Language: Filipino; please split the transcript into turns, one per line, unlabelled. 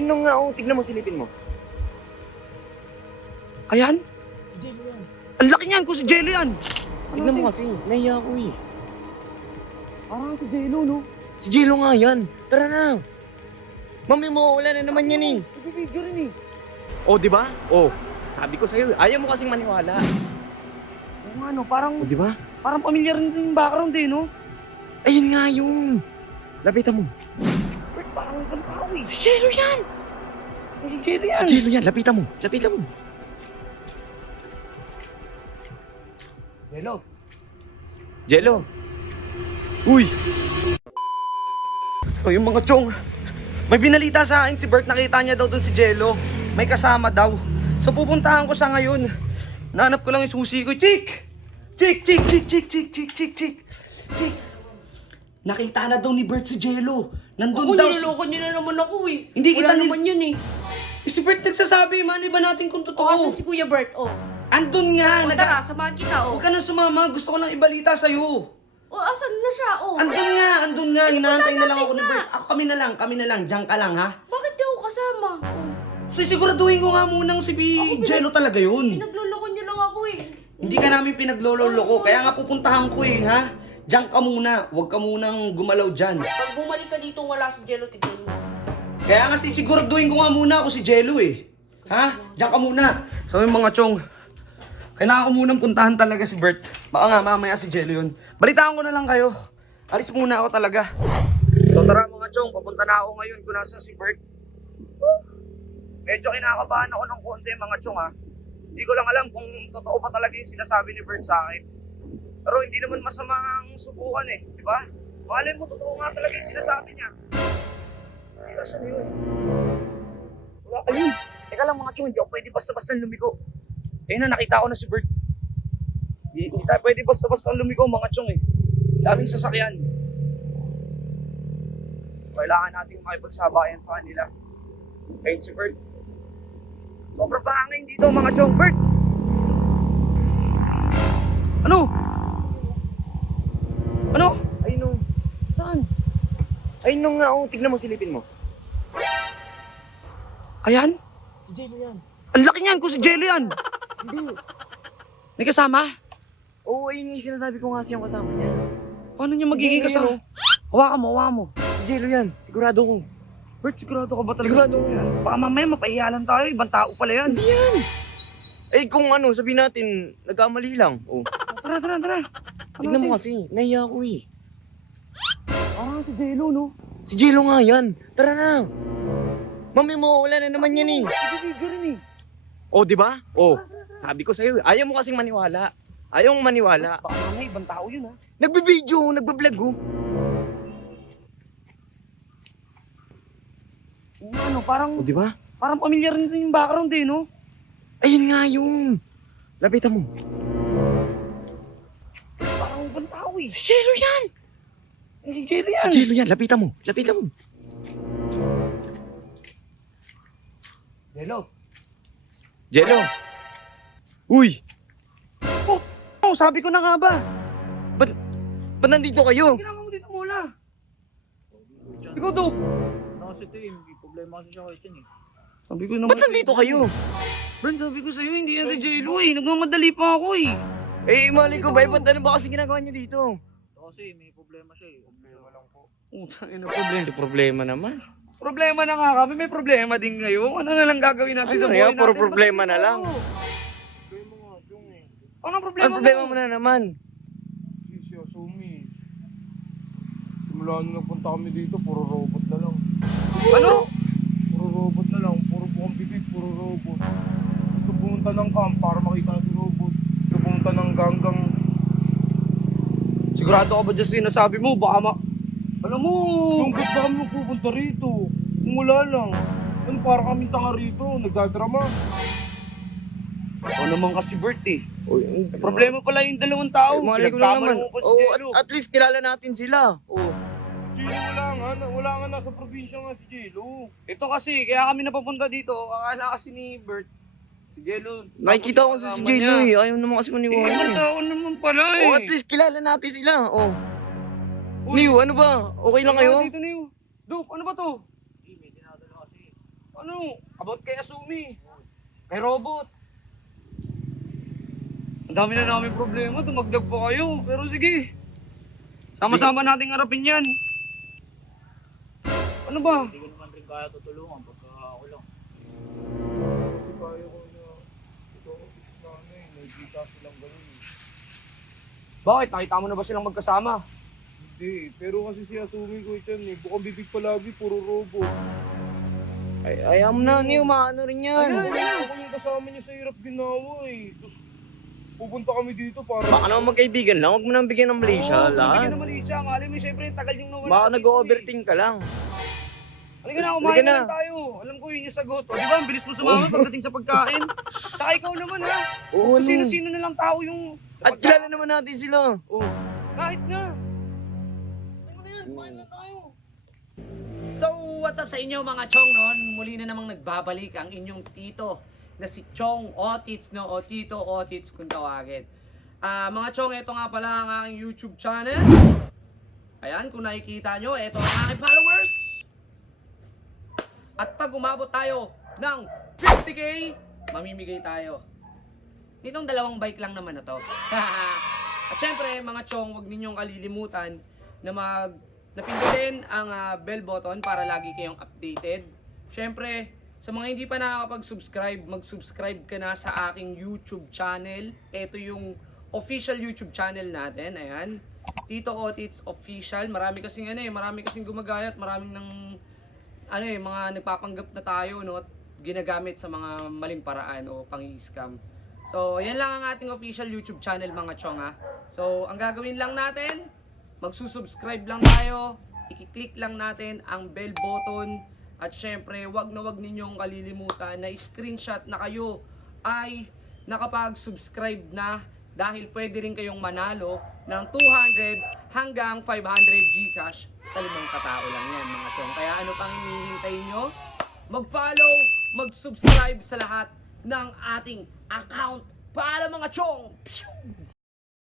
Nung nga, oh, tignan mo, silipin mo.
Ayan?
Si Jello yan.
Ang laki niyan kung si Jello yan.
Tignan mo kasi, nahiya ako eh.
Parang si Jello, no?
Si Jello nga yan. Tara na. Mami mo, wala na naman yan eh.
Nag-video rin eh.
Oh, di ba? Oh, sabi ko sa'yo, ayaw mo kasing maniwala.
Oo nga, no? Parang,
Oh, di ba?
parang pamilyar rin sa yung background eh, no?
Ayun nga yun. Lapitan mo.
Bert, parang eh.
Si Jello yan.
Si Jello yan.
Si Jello yan. Lapitan mo. Lapitan mo.
Jello.
Jello. Uy.
So yung mga chong, may binalita sa akin si Bert, nakita niya daw doon si Jello. May kasama daw. So pupuntahan ko siya ngayon. Nanap ko lang yung susi ko. Chick! Chick, chick, chick, chick, chick, chick, chick, chick. Chick! Nakita na daw ni Bert si Jello. Nandun
Ako,
daw si...
niloloko niyo na naman ako eh.
Hindi kita
Wala
nil-
naman yun eh.
Eh, Si Bert nagsasabi, mali ba natin kung totoo?
asan si Kuya Bert? O,
Andun nga!
o
Nag-
tara, samahan kita o.
Huwag ka na sumama, gusto ko lang ibalita sa'yo.
O, asan na siya? O,
Andun nga, andun nga, hinahantay na lang ako ni
natin
Bert. Ako kami na lang, kami na lang, diyan ka lang ha.
bakit di ako kasama? O,
So siguraduhin ko nga munang si B.
Ako,
Jello talaga yun.
pinagloloko niyo lang ako eh.
Hindi ka namin pinaglololoko, kaya nga pupuntahan ko eh, ha? Diyan ka muna, huwag ka munang gumalaw dyan.
Pag bumalik ka dito wala si Jello, tignan mo.
Kaya nga sisiguraduhin ko nga muna ako si Jello eh. Ha? Diyan ka muna. So yung mga chong, kailangan ko munang puntahan talaga si Bert. Baka nga mamaya si Jello yun. Balitaan ko na lang kayo. Alis muna ako talaga. So tara mga chong, papunta na ako ngayon kung nasa si Bert. Medyo kinakabahan ako ng konti mga chong ha. Hindi ko lang alam kung totoo pa talaga yung sinasabi ni Bert sa akin. Pero hindi naman masama ang subukan eh, di ba? Malay mo, totoo nga talaga yung sinasabi niya. Hindi ka siya yun. Wala ayun. Teka lang mga chong, hindi ako pwede basta-basta lumiko. Ayun na, nakita ko na si Bert. Hindi, hindi tayo pwede basta-basta lumiko mga chong eh. Daming sasakyan. Kailangan nating makipagsabayan sa kanila. Ayun si Bert. Sobrang pangangin dito mga chong. Bert! Ano? Ano?
Ayun nung,
Saan?
ayun nung nga, oh, tignan mo, silipin mo.
Ayan?
Si Jello yan.
Ang laki niyan kung si Jello yan.
Hindi.
May kasama?
Oo, oh, ayun yung sinasabi ko nga siyang kasama niya.
Paano niya magiging
Hindi,
kasama? Hawakan mo, hawakan mo.
Si Jello yan. Sigurado ko.
Bert, sigurado ka ba
Sigurado ko.
Baka mamaya mapahiya lang tayo, ibang tao pala yan.
Hindi yan. Eh kung ano, sabihin natin, nagkamali lang. Oh.
Tara, tara, tara.
Tignan mo kasi, nahiya ako eh.
Parang si Jello, no?
Si Jello nga yan. Tara na. Mami mo, wala na naman yan eh.
Rin eh.
Oh, di ba? Oh, sabi ko sa'yo, ayaw mo kasing maniwala. Ayaw mong maniwala.
Baka mamaya ibang tao yun ha.
Nagbibideo, nagbablog oh.
Oo, ano, parang,
Oh, di ba?
parang pamilyar rin sa yung background eh, no?
Ayun nga yun. Lapitan mo.
Parang ibang tao eh.
Si Jello yan.
Eh, si yan.
Si Jello yan. Lapitan mo. Lapitan mo.
Jello.
Jello. Uy,
Oh, sabi ko na nga ba?
ba't nandito kayo?
Ginagawa mo dito mula. Ikaw, Dok.
Kasi ito eh, may problema kasi siya question eh.
Sabi ko naman
Ba't nandito kayo?
Bern, sabi ko sa'yo, hindi yan si Jello eh. Nagmamadali pa ako eh.
Eh, mali ko ba? Ba't ano ba kasi ginagawa niyo dito?
Ito kasi may problema siya eh. Problema lang po.
Utang ina problema.
Kasi problema naman.
Problema na nga kami, may problema din ngayon. Ano na lang gagawin natin
Ano
sa
yan?
buhay
Puro
natin?
problema na
ganito?
lang.
Problema nga, yung eh.
Anong problema
Ang problema mo na naman.
Si si Asumi. Simula nung nagpunta kami dito, puro robot na lang.
Ano?
Puro robot na lang, puro buong bibig, puro robot. Gusto pumunta ng camp para makita natin robot. Gusto pumunta ng ganggang.
Sigurado ka ba dyan sa sinasabi mo? Baka ma... Alam mo...
Yung ba't ba kami magpupunta rito? Kung wala lang. Ano para kami tanga rito, nagdadrama.
Ako naman kasi Bert eh.
Uy,
Problema pala yung dalawang tao.
Ay, mali ko lang naman.
mo pa si
Oh,
Jello.
at, at least kilala natin sila. Oh.
Sino wala nga, na- wala nga nasa probinsya nga si Jello.
Ito kasi, kaya kami napapunta dito. Akala kasi ni Bert. Si Jello.
Nakikita ko kasi si Jello eh. Ayaw naman kasi
Eh,
maniwala
ibang
eh.
tao naman pala eh.
Oh, at least kilala natin sila. Oh. Niyo, ano ba? Okay lang kayo?
Dito na yun. Dok, ano ba to?
Hindi, may dinadala kasi.
Ano? About kay Asumi. Kay Robot. Ang dami na namin problema, dumagdag pa kayo. Pero sige. Sama-sama nating harapin yan. Ano ba?
Hindi ko naman rin kaya tutulungan pagka ako lang.
Kasi kaya ko na ito na ano eh, may dita silang ganun.
Bakit? Nakita mo na ba silang magkasama?
Hindi, pero kasi si Asumi ko ito eh, bukang bibig palagi, puro robot.
Ay, ayaw mo na, Niyo, maano rin yan.
Ako yung kasama niya sa hirap ginawa eh. Tapos pupunta kami dito para...
Baka naman magkaibigan lang, huwag mo nang bigyan ng Malaysia,
Oo,
lahat.
Bigyan ng Malaysia. Ang alam mo, syempre, yung tagal yung nawala.
Baka nag-overthink ka lang.
eh. Halika na, kumain na tayo. Alam ko yun yung sagot. O, di ba? Ang bilis mo sumama pagdating sa pagkain. Tsaka ikaw naman, ha?
Oo,
Kung
no.
sino-sino na lang tao yung...
At kilala naman natin sila. Oh.
Kahit na. Kumain na tayo. So, what's up sa inyo mga chong noon? Muli na namang nagbabalik ang inyong tito na si Chong Otits, no? O Tito Otits kung tawagin. Ah, mga chong, ito nga pala ang aking YouTube channel. Ayan, kung nakikita nyo, ito ang aking followers. At pag umabot tayo ng 50k, mamimigay tayo. Nitong dalawang bike lang naman na to. At syempre, mga chong, huwag ninyong kalilimutan na mag napindutin ang ah, bell button para lagi kayong updated. Syempre, sa mga hindi pa nakakapag-subscribe, mag-subscribe ka na sa aking YouTube channel. Ito yung official YouTube channel natin. Ayan. Tito Otits Official. Marami kasing ano eh, marami kasing gumagayat, maraming ng ano eh, mga nagpapanggap na tayo, no? At ginagamit sa mga maling paraan o pang-scam. So, yan lang ang ating official YouTube channel mga chong ha. So, ang gagawin lang natin, magsusubscribe lang tayo, i-click lang natin ang bell button, at syempre, wag na wag ninyong kalilimutan na screenshot na kayo ay nakapag-subscribe na dahil pwede rin kayong manalo ng 200 hanggang 500 Gcash sa limang katao lang yan mga chong. Kaya ano pang hinihintay nyo? Mag-follow, mag-subscribe sa lahat ng ating account para mga chong. Pshoo!